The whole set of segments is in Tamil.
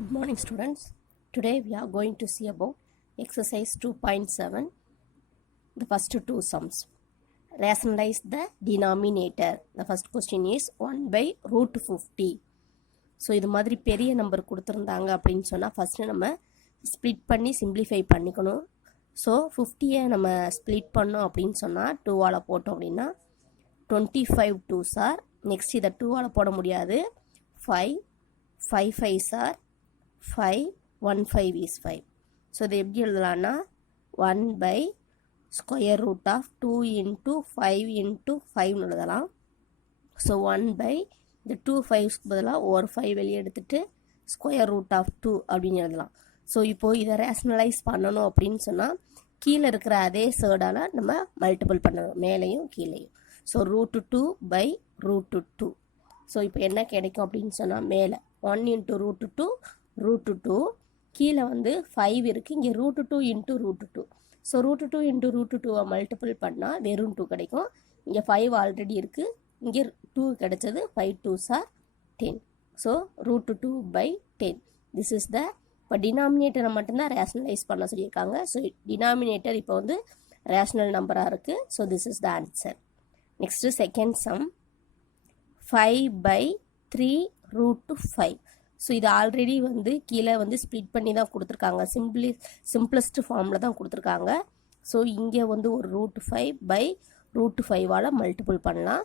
Good morning, students. Today we are going to see about exercise 2.7, the first two sums. Rationalize the denominator. The first question is 1 by root 50. So இது மாதிரி பெரிய நம்பர் கொடுத்துருந்தாங்க அப்படின்னு சொன்னால் ஃபஸ்ட்டு நம்ம ஸ்ப்ளிட் பண்ணி சிம்பிளிஃபை பண்ணிக்கணும். ஸோ 50யை நம்ம ஸ்ப்ளிட் பண்ணோம் அப்படின்னு சொன்னால் 2ஆல் போட்டோம் அப்படின்னா 25 2s are. நெக்ஸ்ட் இதை 2ஆல் போட முடியாது. 5 5 5s are 5 1 5 is 5. ஸோ இது எப்படி எழுதலான்னா 1 by square root of 2 into 5 into 5 எழுதலாம். ஸோ 1 by இந்த 2 5க்கு பதிலாக ஒரு 5 வெளியே எடுத்துட்டு ஸ்கொயர் ரூட் ஆஃப் 2 அப்படின்னு எழுதலாம். ஸோ இப்போது இதை ரேஷனலைஸ் பண்ணணும் அப்படின்னு சொன்னால் கீழே இருக்கிற அதே சர்டால் நம்ம மல்டிபிள் பண்ணணும், மேலேயும் கீழேயும். So √2 by √2. ஸோ இப்போ என்ன கிடைக்கும் அப்படின்னு சொன்னால் மேலே 1 into √2 √2, கீழே வந்து 5 இருக்குது, இங்கே √2 into √2. ஸோ √2 into √2 மல்டிபிள் பண்ணால் வெறும் 2 கிடைக்கும். இங்கே 5 ஆல்ரெடி இருக்குது, இங்கே 2 கிடைச்சது. 5 2s are 10. So √2 by 10. This is த இப்போ டினாமினேட்டரை மட்டும்தான் ரேஷனலைஸ் பண்ண சொல்லியிருக்காங்க. ஸோ டினாமினேட்டர் இப்போ வந்து ரேஷனல் நம்பராக இருக்குது. So this is the answer. Next second sum 5 by 3 √5. So இது ஆல்ரெடி வந்து கீழே வந்து ஸ்ப்ளிட் பண்ணி தான் கொடுத்துருக்காங்க, சிம்பிளஸ்ட் ஃபார்மில் தான் கொடுத்துருக்காங்க. ஸோ இங்கே வந்து ஒரு √5 by √5ஆல் மல்டிபிள் பண்ணலாம்.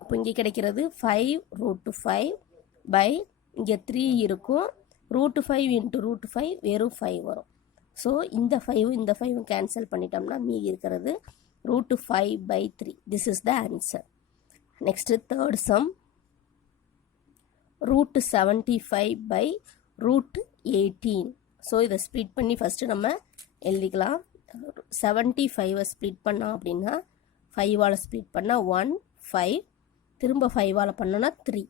இப்போ இங்கே கிடைக்கிறது 5 √5 by இங்கே 3 இருக்கும், √5 into √5 வெறும் 5 வரும். ஸோ இந்த 5 இந்த 5 கேன்சல் பண்ணிட்டோம்னா மீதி இருக்கிறது √5 by 3. This is the answer. Next third sum √75 by √18. So இதை ஸ்ப்ளிட் பண்ணி ஃபஸ்ட்டு நம்ம எழுதிக்கலாம். 75 ஸ்ப்ளிட் பண்ணோம் அப்படின்னா 5ஆல் ஸ்ப்ளிட் பண்ணால் 1 5, திரும்ப 5ஆல் பண்ணோன்னா 3.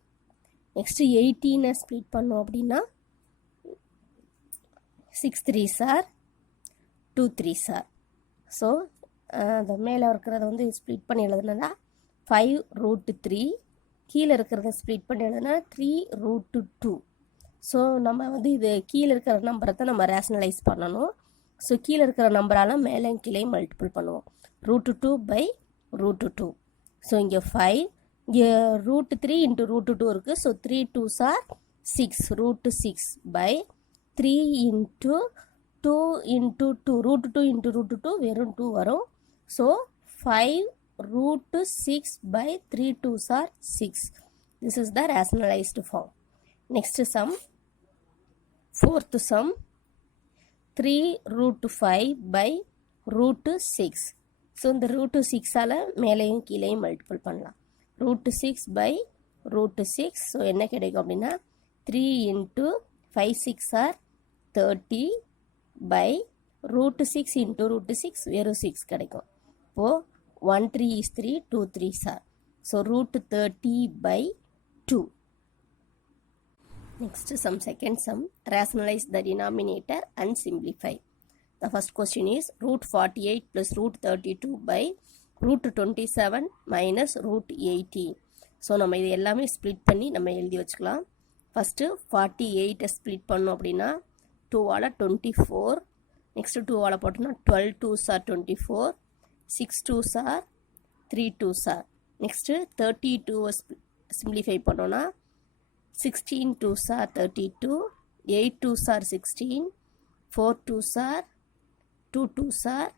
நெக்ஸ்ட்டு 18 ஸ்ப்ளிட் பண்ணோம் அப்படின்னா 6 3s are 2 3s are. So அந்த மேலே இருக்கிறத வந்து ஸ்ப்ளிட் பண்ணி எழுதுனா 5 √3, கீழே இருக்கிறத ஸ்ப்ளிட் பண்ணி எழுதுனா 3 √2. ஸோ நம்ம வந்து இது கீழே இருக்கிற நம்பரை தான் நம்ம ரேஷனலைஸ் பண்ணணும். ஸோ கீழே இருக்கிற நம்பரால் மேலே கீழே மல்டிபிள் பண்ணுவோம். √2 by √2. ஸோ இங்கே 5, இங்கே √3 into √2 இருக்குது. So 3 2s are 6, √6 by 3 into 2 into 2, √2 into √2 வெறும் 2 வரும். So 5 √6 by 3 2s are 6. This is the rationalized form. Next sum, fourth sum 3 √5 by √6. So இந்த √6ஆல் மேலேயும் கீழேயும் மல்டிபிள் பண்ணலாம். √6 by √6. ஸோ என்ன கிடைக்கும் அப்படின்னா 3 into 5 6 are 30 by √6 into √6 வெறும் 6 கிடைக்கும். இப்போது 1 3 is 3, 2 3s are. So √30 by 2. Next sum, second sum, rationalize the denominator and simplify. The first question is √48 plus √32 by √27 minus √18. So நம்ம இது எல்லாமே ஸ்ப்ளிட் பண்ணி நம்ம எழுதி வச்சுக்கலாம். ஃபஸ்ட்டு 48 ஸ்ப்ளிட் பண்ணோம் அப்படின்னா 2ஆல் 24, நெக்ஸ்ட்டு 2ஆல் போட்டோம்னா 12 2s are 24, 6 2s are 3 2s are. Next 32 simplify பண்ணோன்னா 16 2s are 32, 8 2s are 16, 4 2s are 2 2s are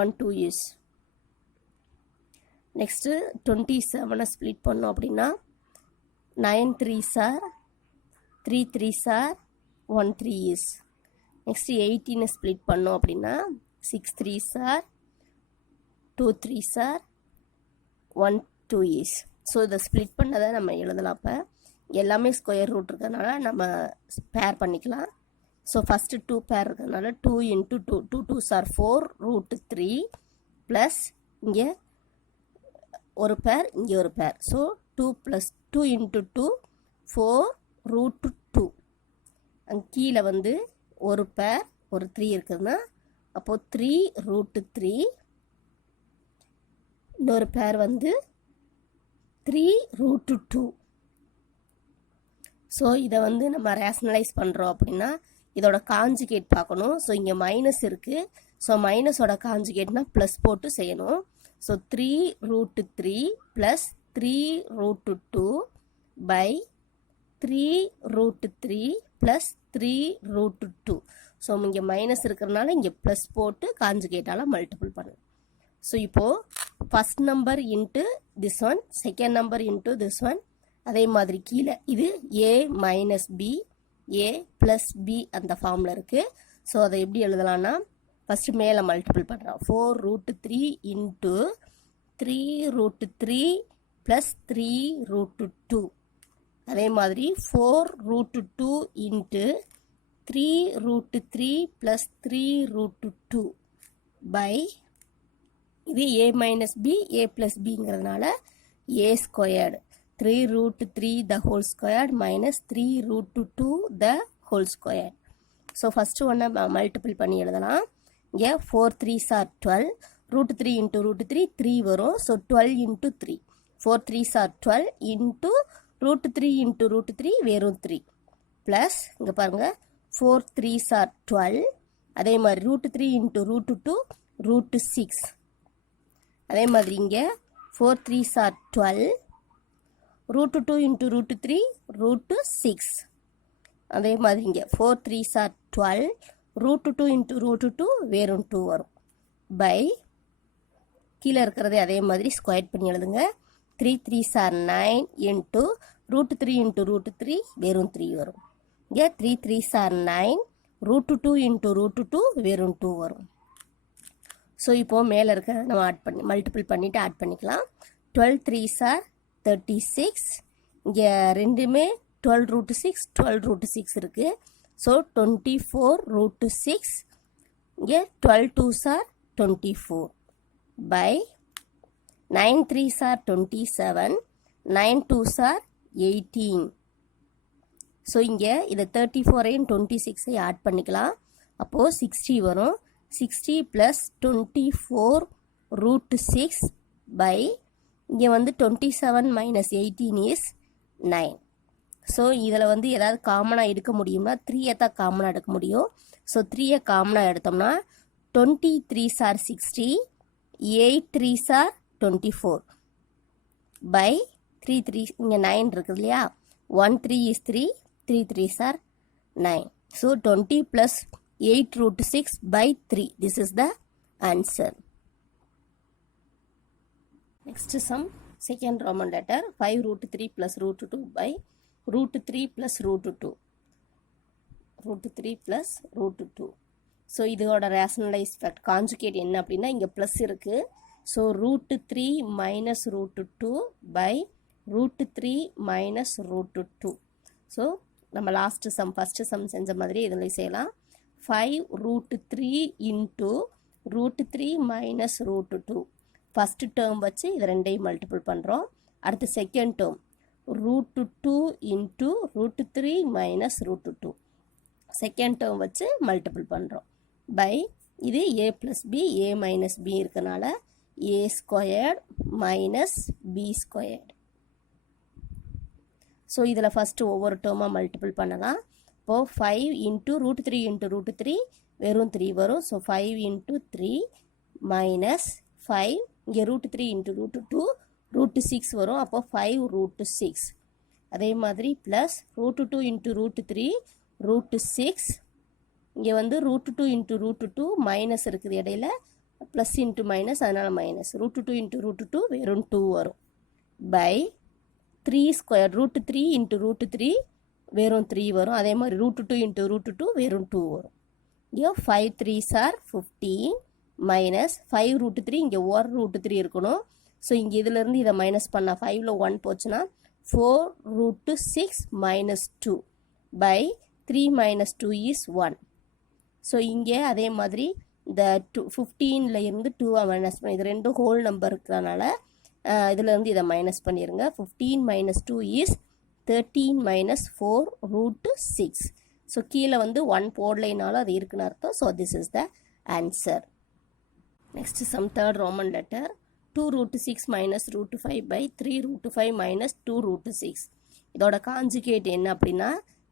1 2 is. Next 27 split பண்ணோம் அப்படின்னா 9 3s are 3 3s are 1 3 is. Next 18 split பண்ணோம் அப்படின்னா 6 3s are 2 3s are 1 2 is. So இதை ஸ்ப்ளிட் பண்ணதை நம்ம எழுதலாம். இப்போ எல்லாமே ஸ்கொயர் ரூட் இருக்கிறதுனால நம்ம பேர் பண்ணிக்கலாம். ஸோ ஃபஸ்ட்டு 2 பேர் இருக்கிறதுனால 2 into 2, 2 2s are 4 √3 ப்ளஸ் இங்கே ஒரு பேர், இங்கே ஒரு பேர். So 2 + 2 into 2 4 √2. அங்கே கீழே வந்து ஒரு பேர் ஒரு 3 இருக்குதுன்னா அப்போது 3 √3, இன்னொரு பேர் வந்து 3 √2. ஸோ இதை வந்து நம்ம ரேஷனலைஸ் பண்ணுறோம் அப்படின்னா இதோட காஞ்சுகேட் பார்க்கணும். ஸோ இங்கே மைனஸ் இருக்குது. ஸோ மைனஸோட காஞ்சுகேட்னா ப்ளஸ் போட்டு செய்யணும். So 3√3 plus 3√2 by 3√3 plus 3√2. So இங்கே மைனஸ் இருக்கிறதுனால இங்கே ப்ளஸ் போட்டு காஞ்சுகேட்டால் மல்டிபிள் பண்ணணும். ஸோ இப்போது first number into this one, second number into this one, அதே மாதிரி கீழே இது a minus b, a plus b அந்த ஃபார்மில் இருக்குது. ஸோ அதை எப்படி எழுதலாம்னா ஃபஸ்ட்டு மேலே மல்டிபிள் பண்ணுறோம். 4√3 இன்ட்டு 3√3 ப்ளஸ் 3√2. அதே மாதிரி 4√2 இன்ட்டு 3√3 ப்ளஸ் 3√2 பை இது a minus b, a plus பிங்கிறதுனால a squared 3√3 the whole squared minus 3√2 the whole squared. So first ஒன்றை மல்டிபிள் பண்ணி எழுதலாம். இங்கே 4 3s are 12, √3 இன்ட்டு √3 3 வரும். So 12 into 3, 4 3s are 12 into √3 into √3 வெறும் 3 ப்ளஸ் இங்கே பாருங்கள் 4 3s are 12, அதே மாதிரி √3 இன்ட்டு √2 √6, அதே மாதிரி இங்கே 4 3s are 12, √2 இன்ட்டு √3 √6, அதே மாதிரி இங்கே 4 3s are 12, √2 இன்ட்டு √2 வெறும் 2 வரும் பை கீழே இருக்கிறதே அதே மாதிரி ஸ்கொயர் பண்ணி எழுதுங்க. 3 3s are 9 இன்ட்டு √3 இன்ட்டு √3 வெறும் 3 வரும். இங்கே 3 3s are 9, √2 இன்ட்டு √2 வெறும் 2 வரும். ஸோ இப்போது மேலே இருக்க நம்ம ஆட் பண்ணி மல்டிபிள் பண்ணிவிட்டு ஆட் பண்ணிக்கலாம். 12 3s are 36, இங்கே ரெண்டுமே 12√6 12√6 இருக்குது. ஸோ 24√6, இங்கே 12 2s are 24 by 9 3s are 27, 9 2s are 18. So இங்கே இதை 34ஐயும் 26ஐ ஆட் பண்ணிக்கலாம். அப்போது 60 வரும். 60 ப்ளஸ் 24√6 பை இங்கே வந்து 27 மைனஸ் 18 இஸ் 9. ஸோ இதில் வந்து ஏதாவது காமனாக எடுக்க முடியும்னா 3ஐ தான் காமனாக எடுக்க முடியும். ஸோ 3ஐ காமனாக எடுத்தோம்னா 23s are 60, 8 3s are 24 by 3 3 இங்கே 9 இருக்குது இல்லையா, 1 3 is 3, 3 3s are 9. So 20 plus 8√6 by 3. This is the answer. Next sum, second Roman letter, 5√3 plus √2 by √3 plus √2. √3 plus √2. So இதோட ரேஷனலைஸ் ஃபேக்ட் காஞ்சுகேட் என்ன அப்படின்னா இங்கே ப்ளஸ் இருக்குது. So √3 minus √2 by √3 minus √2. So நம்ம லாஸ்ட்டு சம் ஃபஸ்ட்டு சம் செஞ்ச மாதிரி இதில் செய்யலாம். 5√3 இன்ட்டு √3 மைனஸ் √2. ஃபஸ்ட்டு டேர்ம் வச்சு இது ரெண்டையும் மல்டிபிள் பண்ணுறோம். அடுத்து second term √2 into √3 minus √2. Second term வச்சு மல்டிபிள் பண்ணுறோம் பை இது a plus b, a minus b இருக்கனால a squared minus b squared. So இதில் ஃபஸ்ட்டு ஒவ்வொரு டேர்மாக மல்டிபிள் பண்ணலாம். இப்போது 5 இன்ட்டு √3 இன்ட்டு √3 வெறும் 3 வரும். ஸோ 5 இன்ட்டு 3 மைனஸ் 5, இங்கே √3 இன்ட்டு √2 √6 வரும். அப்போ 5√6. அதே மாதிரி ப்ளஸ் √2 இன்ட்டு √3 √6, இங்கே வந்து √2 இன்ட்டு √2 மைனஸ் இருக்குது இடையில, ப்ளஸ் இன்ட்டு மைனஸ் அதனால் மைனஸ், √2 இன்ட்டு √2 வெறும் 2 வரும் பை 3 ஸ்கொயர், √3 இன்ட்டு √3 வெறும் 3 வரும். அதே மாதிரி √2 இன்ட்டு √2 வெறும் 2 வரும். இங்கே 5 3s are 15 மைனஸ் 5√3, இங்கே ஒரு √3 இருக்கணும். ஸோ இங்கே இதிலேருந்து இதை மைனஸ் பண்ணால் 5ல் 1 போச்சுன்னா 4√6 minus 2 by 3 minus 2 is 1. So இங்கே அதே மாதிரி இந்த 15ல் இருந்து 2 மைனஸ் பண்ணி, இது ரெண்டும் ஹோல் நம்பர் இருக்கிறதுனால இதிலேருந்து இதை மைனஸ் பண்ணிடுங்க. 15 மைனஸ் 2 இஸ் 13 மைனஸ் 4√6. ஸோ கீழே வந்து 1 போடலைனாலும் அது இருக்குன்னு அர்த்தம். So this is the answer. Next sum third Roman letter, 2√6 minus √5 by 3√5 minus 2√6. இதோட காஞ்சுகேட் என்ன அப்படின்னா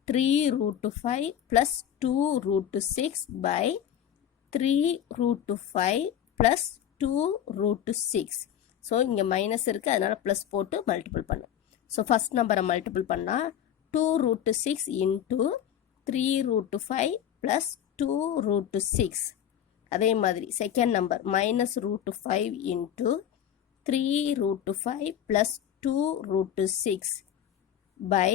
3 root 5 plus 2 root 6 by 3 root 5 plus 2 root 6. So இங்கே மைனஸ் இருக்குது, அதனால் ப்ளஸ் போட்டு மல்டிபிள் பண்ணும். ஸோ ஃபஸ்ட் நம்பரை மல்டிபிள் பண்ணால் 2 root 6 into 3 root 5 plus 2 root 6. அதே மாதிரி second number minus root 5 into 3 root 5 plus 2 root 6 by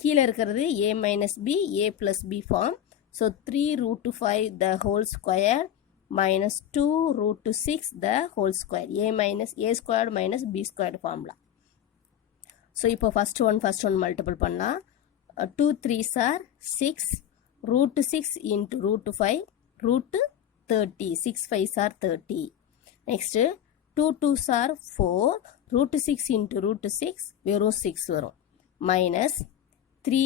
கீழே இருக்கிறது a minus b, a plus b form. So 3 root 5 the whole square minus 2 root 6 the whole square. a minus a squared minus b squared formula. So இப்போ first one multiple பண்ணலாம். 2 3s are 6, root 6 into root 5, root 30. 6 5s are 30. Next 2 2s are 4, root 6 into root 6 வெறும் 6 வரும். Minus 3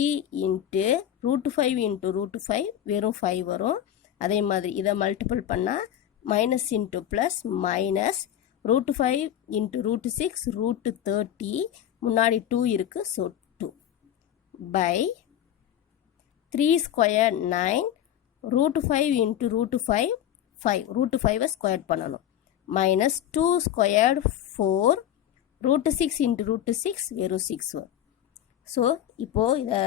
into root 5 into root 5 வெறும் 5 வரும். அதே மாதிரி இதை மல்டிபிள் பண்ணால் minus into plus minus root 5 into root 6 root 30 முன்னாடி 2 இருக்குது. So 2 by 3 square 9 root 5 into root 5 5 root 5 square பண்ணணும். Minus 2 squared 4 root 6 into root 6 வெறும் 6 வரும். ஸோ இப்போது இதை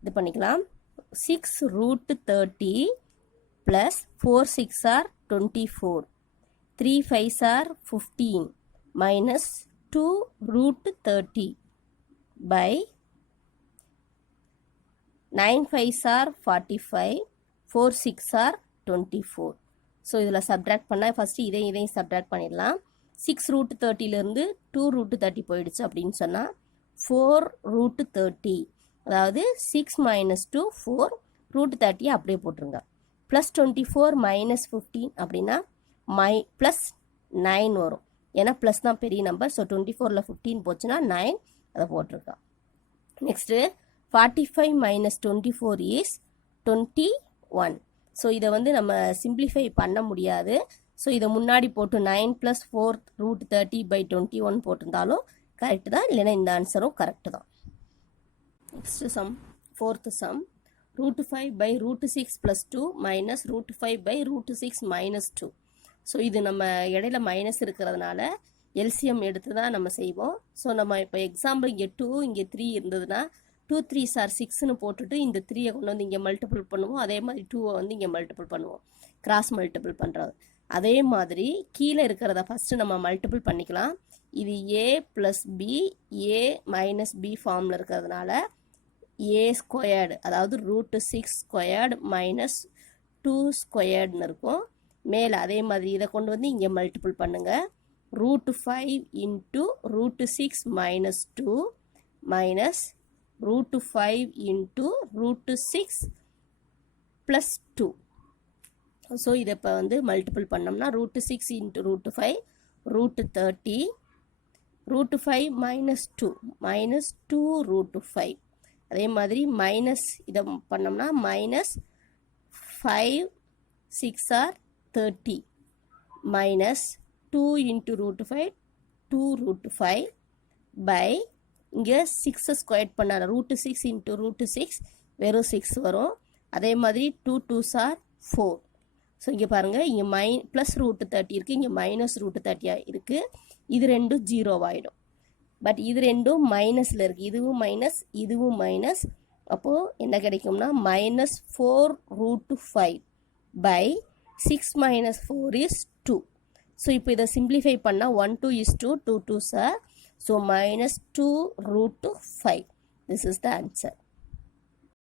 இது பண்ணிக்கலாம். 6 root 30 plus 4 6 are 24, 3 5s are 15 minus 2 root 30 by 9 5s are 45, 4 6 are 24. So இதில் சப்ட்ராக்ட் பண்ணால் ஃபஸ்ட்டு இதையும் சப்ட்ராக்ட் பண்ணிடலாம். 6 root 30லேருந்து 2 root 30 போயிடுச்சு அப்படின்னு சொன்னால் 4 root 30, அதாவது 6 minus 2 4 root 30 அப்படியே போட்டுருங்க. ப்ளஸ் 24 மைனஸ் 15 அப்படின்னா ப்ளஸ் 9 வரும். ஏன்னா ப்ளஸ் தான் பெரிய நம்பர். ஸோ 24ல் 15 போச்சுன்னா 9 அதை போட்டிருக்கோம். Next 45 minus 24 is 21. ஸோ இதை வந்து நம்ம சிம்பிளிஃபை பண்ண முடியாது. ஸோ இதை முன்னாடி போட்டு 9 + 4 root 30 by 21 போட்டிருந்தாலும் கரெக்டு தான், இல்லைன்னா இந்த ஆன்சரும் கரெக்டு தான். Next sum, fourth sum, root 5 by root 6 plus 2 minus root 5 by root 6 minus 2. So இது நம்ம இடையில மைனஸ் இருக்கிறதுனால எல்சிஎம் எடுத்து தான் நம்ம செய்வோம். ஸோ நம்ம இப்போ எக்ஸாம்பிள் இங்கே 2 இங்கே 3 இருந்ததுன்னா 2 3s are 6ன்னு போட்டுட்டு இந்த 3யை கொண்டு வந்து இங்கே மல்டிபிள் பண்ணுவோம். அதே மாதிரி 2வை வந்து இங்கே மல்டிபிள் பண்ணுவோம், கிராஸ் மல்டிபிள் பண்ணுறது. அதே மாதிரி கீழே இருக்கிறத ஃபஸ்ட்டு நம்ம மல்டிபிள் பண்ணிக்கலாம். இது a + b, a minus b ஃபார்மில் இருக்கிறதுனால a ஸ்கொயர்டு, அதாவது ரூட் 6 ஸ்கொயர்டு மைனஸ் 2 ஸ்கொயர்டுன்னு இருக்கும். மேலே அதே மாதிரி இதை கொண்டு வந்து இங்கே மல்டிபிள் பண்ணுங்கள். Root 5 into root 6 minus 2 minus root 5 into root 6 plus 2. So இதை இப்போ வந்து மல்டிபிள் பண்ணோம்னா root 6 into root 5 root 30, root 5 minus 2 minus 2 root 5. அதே மாதிரி மைனஸ் இதை பண்ணோம்னா minus 5 6 are 30 minus 2 into root 5 2 root 5 by இங்கே 6 ஸ்கொயர் பண்ணால் ரூட் 6 இன்ட்டு ரூட் 6 வெறும் 6 வரும். அதே மாதிரி 2 2s are 4. ஸோ இங்கே பாருங்கள், இங்கே ப்ளஸ் ரூட் 30 இருக்குது, இங்கே மைனஸ் ரூட் 30 இருக்குது. இது ரெண்டும் 0 ஆகிடும். பட் இது ரெண்டும் மைனஸில் இருக்குது, இதுவும் மைனஸ் இதுவும் மைனஸ். அப்போது என்ன கிடைக்கும்னா minus 4 root 5 by 6 minus 4 is 2. So இப்போ இதை சிம்பிளிஃபை பண்ணால் 1 2 is 2, 2 2s are, so minus 2 root 5. This is the answer.